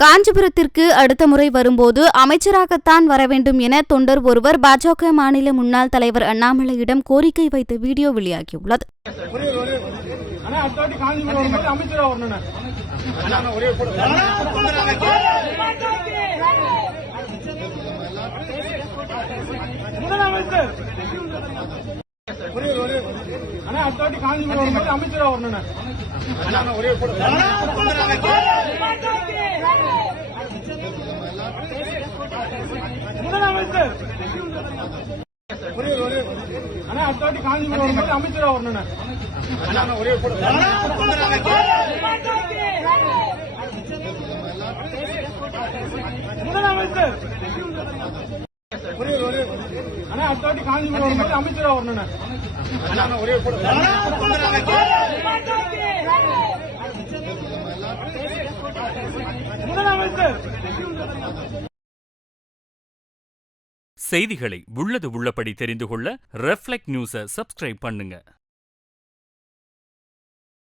காஞ்சிபுரத்திற்கு அடுத்த முறை வரும்போது அமைச்சராகத்தான் வர வேண்டும் என தொண்டர் ஒருவர் பாஜக மாநில முன்னாள் தலைவர் அண்ணாமலையிடம் கோரிக்கை வைத்த வீடியோ வெளியாகியுள்ளது. செய்திகளை உள்ளது உள்ளபடி தெரிந்து கொள்ள ரெஃப்ளெக்ட் நியூஸை சப்ஸ்கிரைப் பண்ணுங்க.